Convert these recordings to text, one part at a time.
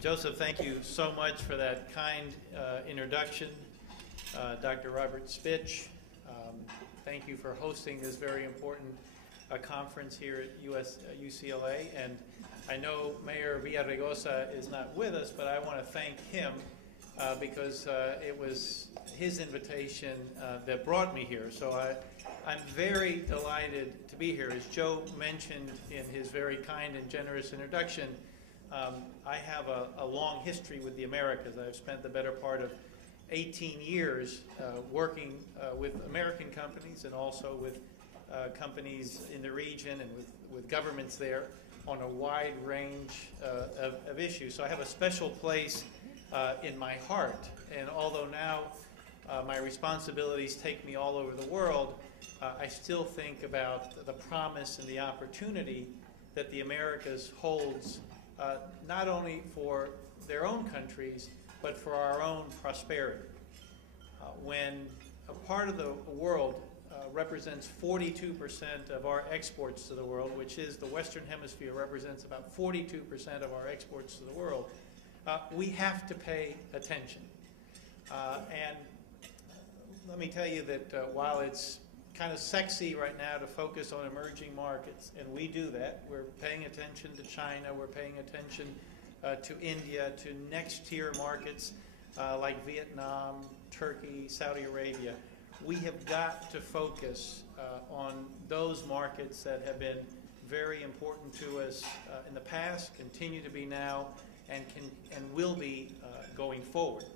Joseph, thank you so much for that kind introduction. Dr. Robert Spitch, thank you for hosting this very important conference here at UCLA. And I know Mayor Villaraigosa is not with us, but I want to thank him because it was his invitation that brought me here. So I'm very delighted to be here. As Joe mentioned in his very kind and generous introduction, I have a long history with the Americas. I've spent the better part of 18 years working with American companies and also with companies in the region and with governments there on a wide range of issues. So I have a special place in my heart. And although now my responsibilities take me all over the world, I still think about the promise and the opportunity that the Americas holds not only for their own countries, but for our own prosperity. When a part of the world represents 42% of our exports to the world, which is the Western Hemisphere represents about 42% of our exports to the world, we have to pay attention. And let me tell you that while it's kind of sexy right now to focus on emerging markets, and we do that. We're paying attention to China, we're paying attention to India, to next-tier markets like Vietnam, Turkey, Saudi Arabia. We have got to focus on those markets that have been very important to us in the past, continue to be now, and will be going forward.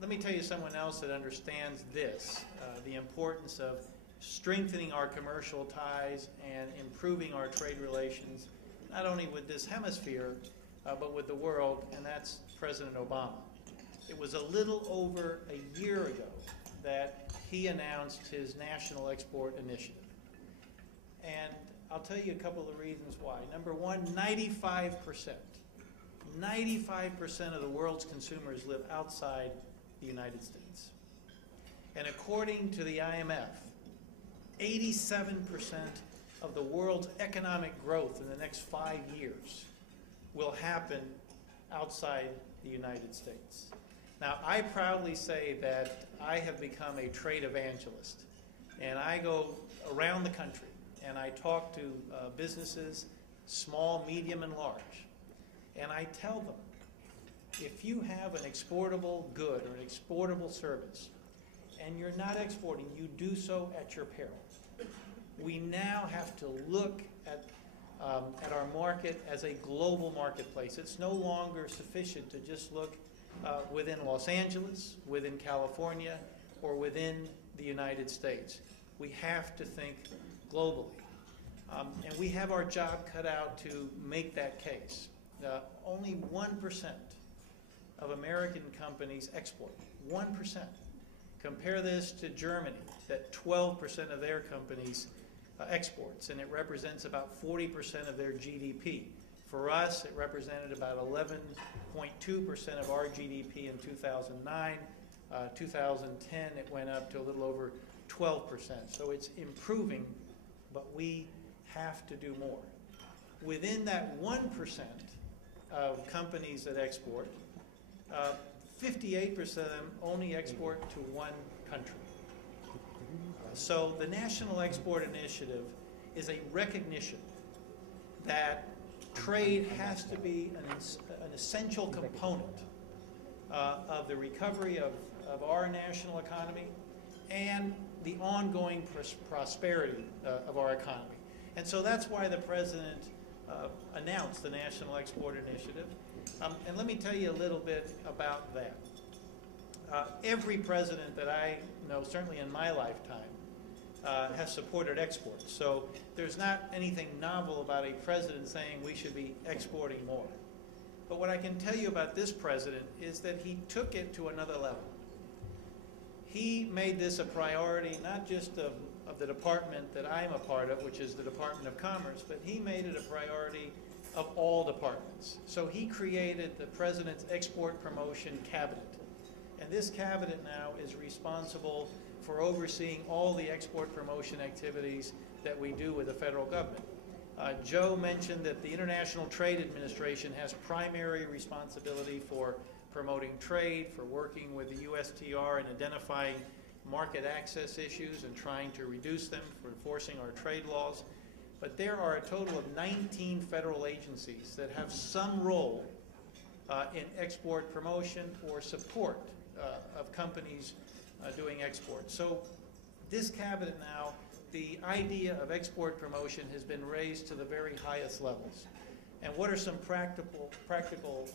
Let me tell you someone else that understands this, the importance of strengthening our commercial ties and improving our trade relations, not only with this hemisphere, but with the world, and that's President Obama. It was a little over a year ago that he announced his National Export Initiative. And I'll tell you a couple of reasons why. Number one, 95% of the world's consumers live outside the United States. And according to the IMF, 87% of the world's economic growth in the next 5 years will happen outside the United States. Now, I proudly say that I have become a trade evangelist, and I go around the country and I talk to businesses, small, medium, and large, and I tell them, if you have an exportable good or an exportable service and you're not exporting, you do so at your peril. We now have to look at our market as a global marketplace. It's no longer sufficient to just look within Los Angeles, within California, or within the United States. We have to think globally. And we have our job cut out to make that case. Only 1% of American companies export. 1%. Compare this to Germany, that 12% of their companies exports, and it represents about 40% of their GDP. For us, it represented about 11.2% of our GDP in 2009. 2010, it went up to a little over 12%. So it's improving, but we have to do more. Within that 1% of companies that export, 58% of them only export to one country. So the National Export Initiative is a recognition that trade has to be an essential component of the recovery of our national economy and the ongoing prosperity of our economy. And so that's why the President announced the National Export Initiative. And let me tell you a little bit about that. Every president that I know, certainly in my lifetime, has supported exports. So there's not anything novel about a president saying we should be exporting more. But what I can tell you about this president is that he took it to another level. He made this a priority, not just of the department that I'm a part of, which is the Department of Commerce, but he made it a priority of all departments. So he created the President's Export Promotion Cabinet. And this cabinet now is responsible for overseeing all the export promotion activities that we do with the federal government. Joe mentioned that the International Trade Administration has primary responsibility for promoting trade, for working with the USTR and identifying market access issues and trying to reduce them, for enforcing our trade laws. But there are a total of 19 federal agencies that have some role in export promotion or support of companies doing export. So this cabinet now, the idea of export promotion has been raised to the very highest levels. And what are some practical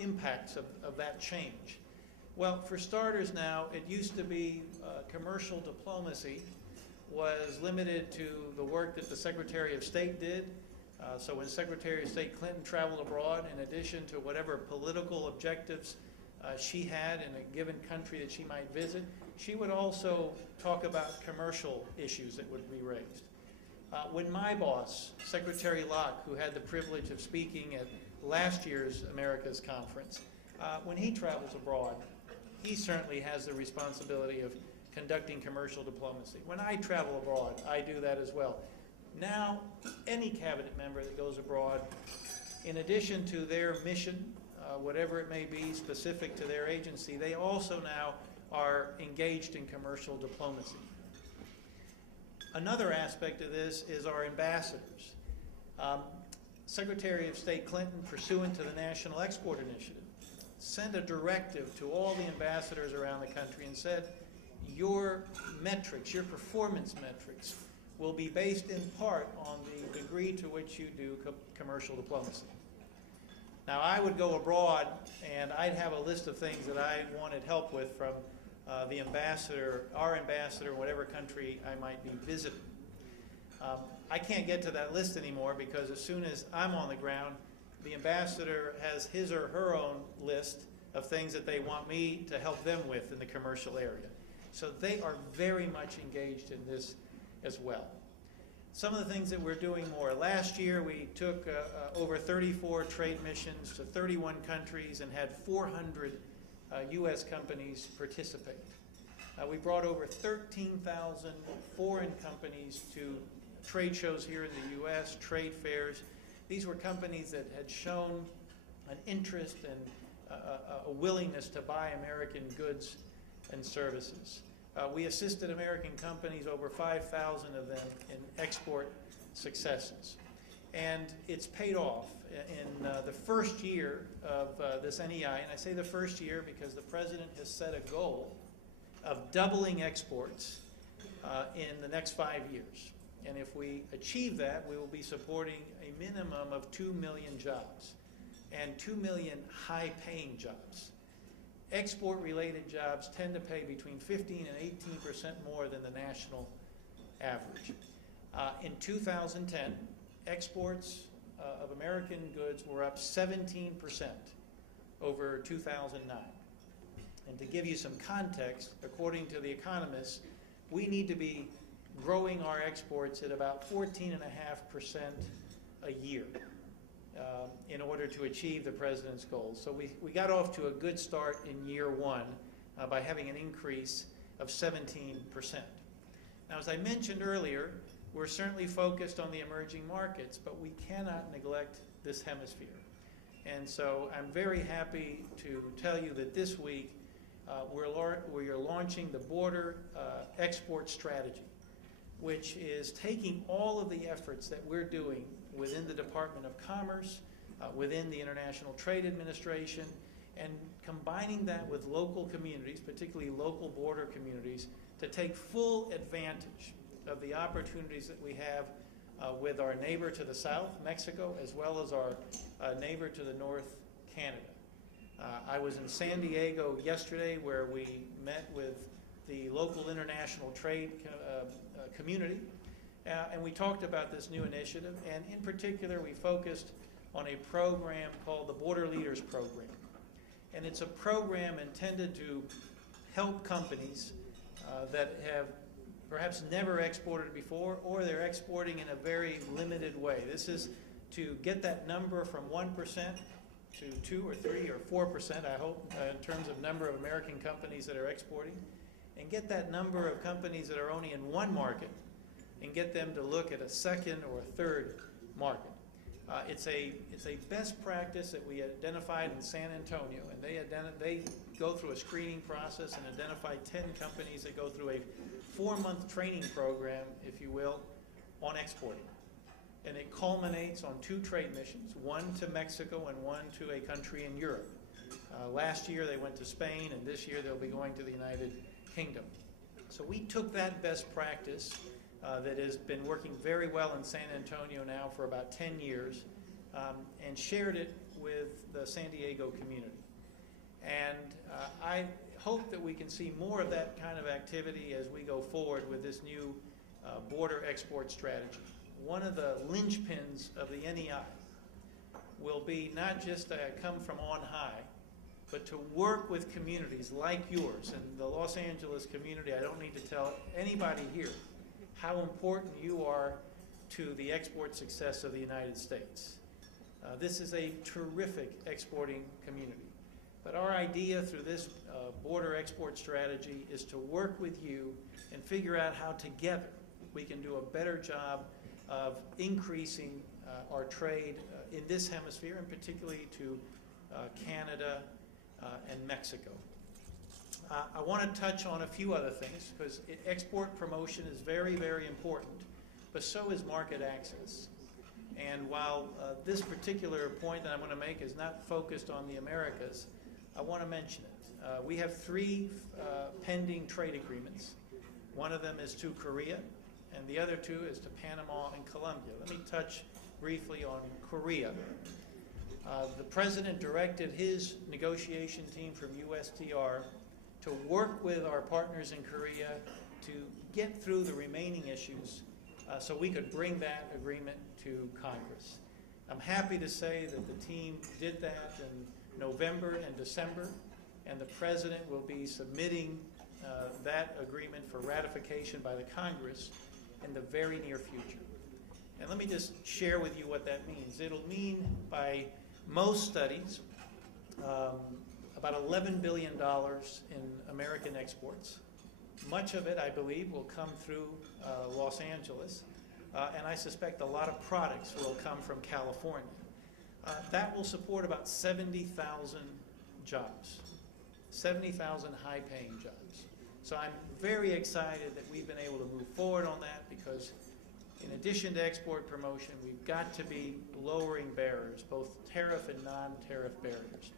impacts of that change? Well, for starters now, it used to be commercial diplomacy was limited to the work that the Secretary of State did. So when Secretary of State Clinton traveled abroad, in addition to whatever political objectives she had in a given country that she might visit, she would also talk about commercial issues that would be raised. When my boss, Secretary Locke, who had the privilege of speaking at last year's America's Conference, when he travels abroad, he certainly has the responsibility of conducting commercial diplomacy. When I travel abroad, I do that as well. Now, any cabinet member that goes abroad, in addition to their mission, whatever it may be specific to their agency, they also now are engaged in commercial diplomacy. Another aspect of this is our ambassadors. Secretary of State Clinton, pursuant to the National Export Initiative, sent a directive to all the ambassadors around the country and said, your metrics, your performance metrics, will be based in part on the degree to which you do commercial diplomacy. Now, I would go abroad and I'd have a list of things that I wanted help with from the ambassador, our ambassador, whatever country I might be visiting. I can't get to that list anymore because as soon as I'm on the ground, the ambassador has his or her own list of things that they want me to help them with in the commercial area. So they are very much engaged in this as well. Some of the things that we're doing more. Last year we took over 34 trade missions to 31 countries and had 400 U.S. companies participate. We brought over 13,000 foreign companies to trade shows here in the U.S., trade fairs. These were companies that had shown an interest and a willingness to buy American goods and services. We assisted American companies, over 5,000 of them, in export successes. And it's paid off. In the first year of this NEI, and I say the first year because the President has set a goal of doubling exports in the next 5 years. And if we achieve that, we will be supporting a minimum of 2 million jobs and 2 million high-paying jobs. Export-related jobs tend to pay between 15 and 18% more than the national average. In 2010, exports of American goods were up 17% over 2009. And to give you some context, according to The Economist, we need to be growing our exports at about 14.5% a year in order to achieve the President's goals. So we got off to a good start in year one by having an increase of 17%. Now, as I mentioned earlier, we're certainly focused on the emerging markets, but we cannot neglect this hemisphere. And so I'm very happy to tell you that this week we are launching the Border Export Strategy, which is taking all of the efforts that we're doing within the Department of Commerce, within the International Trade Administration, and combining that with local communities, particularly local border communities, to take full advantage of the opportunities that we have with our neighbor to the south, Mexico, as well as our neighbor to the north, Canada. I was in San Diego yesterday where we met with the local international trade community, and we talked about this new initiative, and in particular we focused on a program called the Border Leaders Program. And it's a program intended to help companies that have perhaps never exported before, or they're exporting in a very limited way. This is to get that number from 1% to 2 or 3 or 4%, I hope, in terms of number of American companies that are exporting, and get that number of companies that are only in one market and get them to look at a second or a third market. It's a best practice that we identified in San Antonio, and they go through a screening process and identify 10 companies that go through a 4-month training program, if you will, on exporting. And it culminates on 2 trade missions, one to Mexico and one to a country in Europe. Last year they went to Spain, and this year they'll be going to the United Kingdom. So we took that best practice that has been working very well in San Antonio now for about 10 years and shared it with the San Diego community. And I hope that we can see more of that kind of activity as we go forward with this new border export strategy. One of the linchpins of the NEI will be not just to come from on high, but to work with communities like yours. And the Los Angeles community, I don't need to tell anybody here how important you are to the export success of the United States. This is a terrific exporting community. But our idea through this border export strategy is to work with you and figure out how together we can do a better job of increasing our trade in this hemisphere, and particularly to Canada and Mexico. I want to touch on a few other things, because export promotion is very, very important, but so is market access. And while this particular point that I'm going to make is not focused on the Americas, I want to mention it. We have 3 pending trade agreements. One of them is to Korea, and the other 2 is to Panama and Colombia. Let me touch briefly on Korea. The President directed his negotiation team from USTR to work with our partners in Korea to get through the remaining issues so we could bring that agreement to Congress. I'm happy to say that the team did that in November and December, and the President will be submitting that agreement for ratification by the Congress in the very near future. And let me just share with you what that means. It'll mean, by most studies, about $11 billion in American exports. Much of it, I believe, will come through Los Angeles, and I suspect a lot of products will come from California. That will support about 70,000 jobs, 70,000 high-paying jobs. So I'm very excited that we've been able to move forward on that, because in addition to export promotion, we've got to be lowering barriers, both tariff and non-tariff barriers.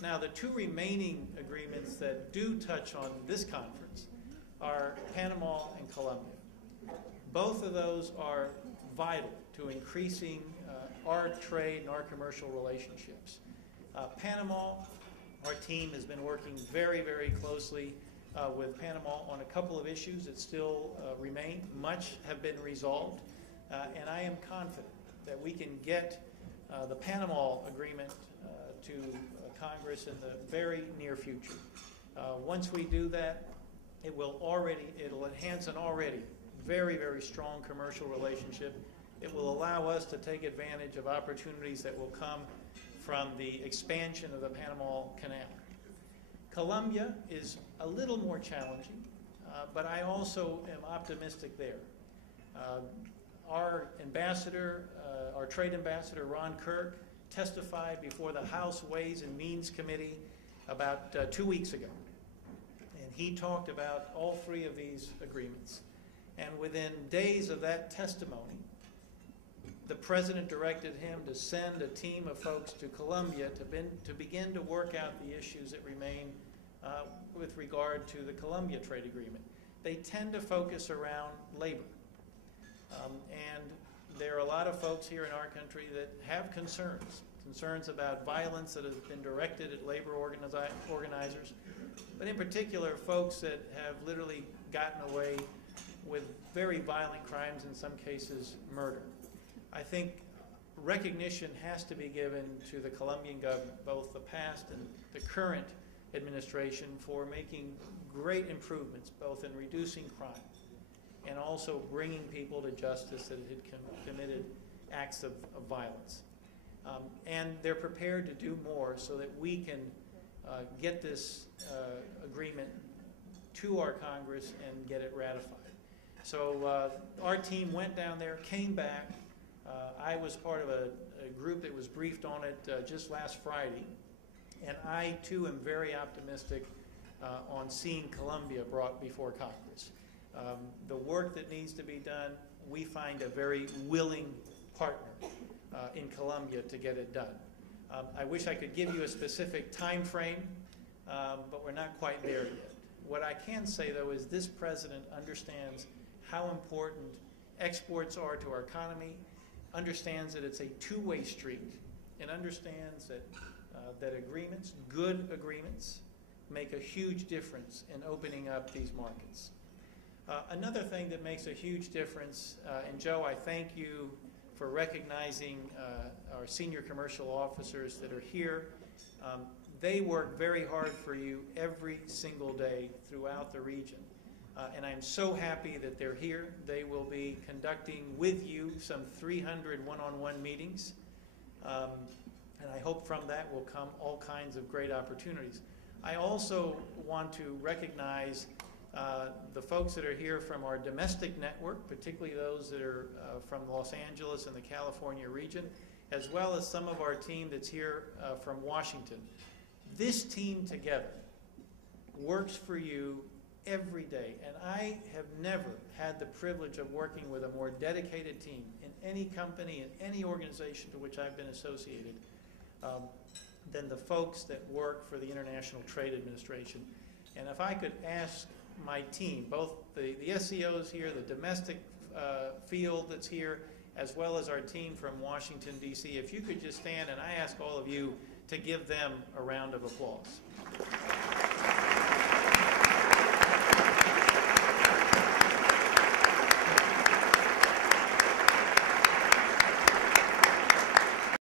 Now, the 2 remaining agreements that do touch on this conference are Panama and Colombia. Both of those are vital to increasing our trade and our commercial relationships. Panama, our team has been working very, very closely with Panama on a couple of issues that still remain. Much have been resolved, and I am confident that we can get the Panama agreement to Congress in the very near future. Once we do that, it'll enhance an already very, very strong commercial relationship. It will allow us to take advantage of opportunities that will come from the expansion of the Panama Canal. Colombia is a little more challenging, but I also am optimistic there. Our ambassador, our trade ambassador, Ron Kirk, testified before the House Ways and Means Committee about 2 weeks ago. And he talked about all 3 of these agreements. And within days of that testimony, the President directed him to send a team of folks to Colombia to begin to work out the issues that remain with regard to the Colombia trade agreement. They tend to focus around labor. And there are a lot of folks here in our country that have concerns about violence that has been directed at labor organizers, but in particular folks that have literally gotten away with very violent crimes, in some cases murder. I think recognition has to be given to the Colombian government, both the past and the current administration, for making great improvements both in reducing crime and also bringing people to justice that had committed acts of violence. And they're prepared to do more so that we can get this agreement to our Congress and get it ratified. So our team went down there, came back I was part of a group that was briefed on it just last Friday, and I too am very optimistic on seeing Colombia brought before Congress. The work that needs to be done, we find a very willing partner in Colombia to get it done. I wish I could give you a specific time frame, but we're not quite there yet. What I can say, though, is this president understands how important exports are to our economy, understands that it's a two-way street, and understands that that agreements, good agreements, make a huge difference in opening up these markets. Another thing that makes a huge difference, and Joe, I thank you for recognizing our senior commercial officers that are here. They work very hard for you every single day throughout the region. And I'm so happy that they're here. They will be conducting with you some 300 one-on-one meetings. And I hope from that will come all kinds of great opportunities. I also want to recognize the folks that are here from our domestic network, particularly those that are from Los Angeles and the California region, as well as some of our team that's here from Washington. This team together works for you every day, and I have never had the privilege of working with a more dedicated team in any company, in any organization to which I've been associated, than the folks that work for the International Trade Administration. And if I could ask my team, both the SCOs here, the domestic field that's here, as well as our team from Washington, D.C., if you could just stand, and I ask all of you to give them a round of applause.